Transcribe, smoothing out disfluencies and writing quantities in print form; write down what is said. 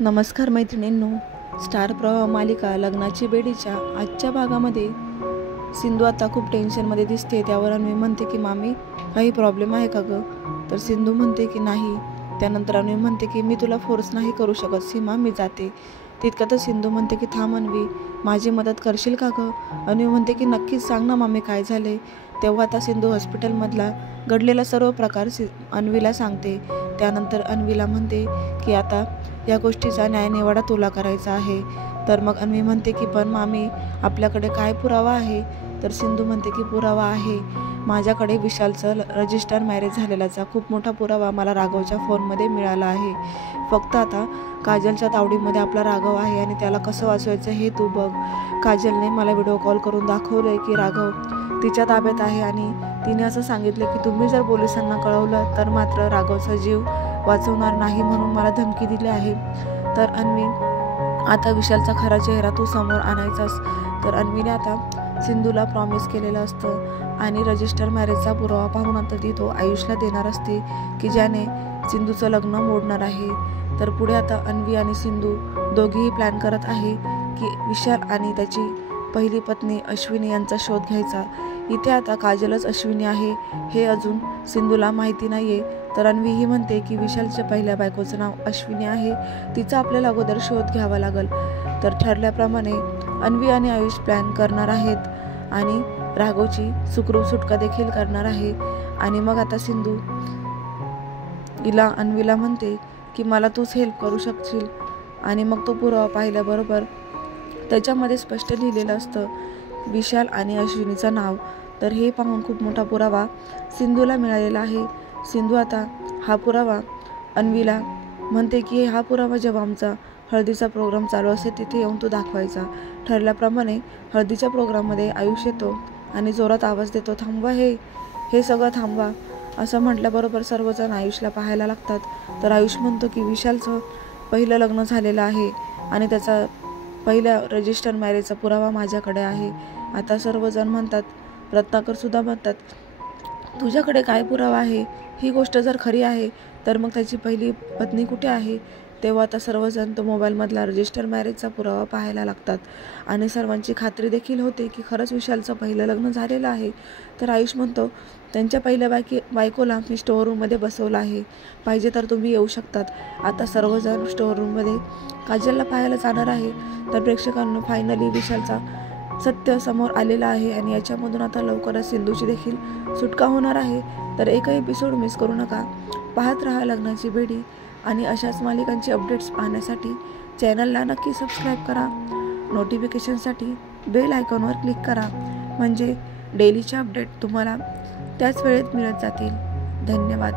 नमस्कार मैत्रिणींनो, स्टार प्रवाह मालिका लग्नाची बेडीच्या आजच्या भागामध्ये सिंधू आता खूप टेन्शनमध्ये दिसते। त्यावर अन्वी म्हणते की मामी काही प्रॉब्लेम आहे का ग? तर सिंधू म्हणते की नाही। त्यानंतर अन्वी म्हणते की मी तुला फोर्स नाही करू शकत सीमा, मी जाते। तितक्यातच सिंधू म्हणते की थांब अन्वी, माझी मदत करशील का ग? अन्वी म्हणते की नक्कीच, सांग ना मामी काय झाले? तेव्हा आता सिंधू हॉस्पिटलमधला घडलेला सर्व प्रकार अन्वीला सांगते। त्यानंतर अन्वीला म्हणते की आता या गोष्टीचा न्यायनिवाडा तुला करायचा आहे। तर मग अन्वी म्हणते की पण मामी, आपल्याकडे काय पुरावा आहे? तर सिंधू म्हणते की पुरावा आहे माझ्याकडे, विशालचं रजिस्टर मॅरेज झालेल्याचा खूप मोठा पुरावा मला राघवच्या फोनमध्ये मिळाला आहे। फक्त आता काजलच्या तावडीमध्ये आपला राघव आहे आणि त्याला कसं वाचवायचं हे तू बघ। काजलने मला व्हिडिओ कॉल करून दाखवलंय की राघव तिच्या ताब्यात आहे आणि तिने असं सांगितले की तुम्ही जर पोलिसांना कळवलं तर मात्र राघवचा जीव वाचवणार नाही म्हणून मला धमकी दिली आहे। तर अन्वी, आता विशालचा खरा चेहरा तू समोर आणायचास। तर अन्वीने आता सिंधूला प्रॉमिस केलेलं असतं आणि रजिस्टर मॅरेजचा पुरावा पाहून आता ती तो आयुषला देणार असते की ज्याने सिंधूचं लग्न मोडणार आहे। तर पुढे आता अन्वी आणि सिंधू दोघेही प्लॅन करत आहे की विशाल आणि त्याची पहिली पत्नी अश्विनी यांचा शोध घ्यायचा। इथे आता काजलच अश्विनी आहे हे अजून सिंधूला माहिती नाहीये। तर अन्वी ही म्हणते की विशालच्या पहिल्या बायकोचं नाव अश्विनी आहे, तिचा आपल्याला अगोदर शोध घ्यावा लागल। तर ठरल्याप्रमाणे अन्वी आणि आयुष प्लॅन करणार आहेत आणि राघवची सुखरूप सुटका देखील करणार आहे। आणि मग आता सिंधू हिला अन्वीला म्हणते की मला तूच हेल्प करू शकशील। आणि मग तो पुरावा पाहिल्याबरोबर त्याच्यामध्ये स्पष्ट लिहिलेलं असतं विशाल आणि अश्विनीचं नाव। तर हे पाहून खूप मोठा पुरावा सिंधूला मिळालेला आहे। सिंधू आता हा पुरावा अन्वीला म्हणते की हा पुरावा जेव्हा आमचा हळदीचा प्रोग्राम चालू असेल तिथे येऊन तो दाखवायचा। ठरल्याप्रमाणे हळदीच्या प्रोग्राममध्ये आयुष येतो आणि जोरात आवाज देतो, थांबवा, हे सगळं थांबवा। असं म्हटल्याबरोबर सर्वजण आयुषला पाहायला लागतात। तर आयुष म्हणतो की विशालचं पहिलं लग्न झालेलं आहे आणि त्याचा पहिल्या रजिस्टर मॅरेजचा पुरावा माझ्याकडे आहे। आता सर्वजण म्हणतात, रत्नाकर सुद्धा म्हणतात, तुझ्याकडे काय पुरावा आहे? ही गोष्ट जर खरी आहे तर मग त्याची पहिली पत्नी कुठे आहे? तेव्हा आता सर्वजण तो मोबाईलमधला रजिस्टर मॅरेजचा पुरावा पाहायला लागतात आणि सर्वांची खात्री देखील होते की खरंच विशालचं पहिलं लग्न झालेलं आहे। तर आयुष म्हणतो, त्यांच्या पहिल्या बायकोला मी स्टोअर रूममध्ये बसवलं आहे, पाहिजे तर तुम्ही येऊ शकतात। आता सर्वजण स्टोअर रूममध्ये काजलला पाहायला जाणार आहे। तर प्रेक्षकांना फायनली विशालचा सत्य समोर आलेला आहे आणि याच्यामधून आता लवकरच सिंधूची देखील सुटका होणार आहे। तर एकही एपिसोड मिस करू नका, पाहत राहा लग्नाची बेडी आणि अशाच मालिकांची अपडेट्स पाहण्यासाठी चॅनलला नक्की सबस्क्राईब करा। नोटिफिकेशनसाठी बेल आयकॉनवर क्लिक करा, म्हणजे डेलीचे अपडेट तुम्हाला त्याच वेळेत मिळत जातील। धन्यवाद।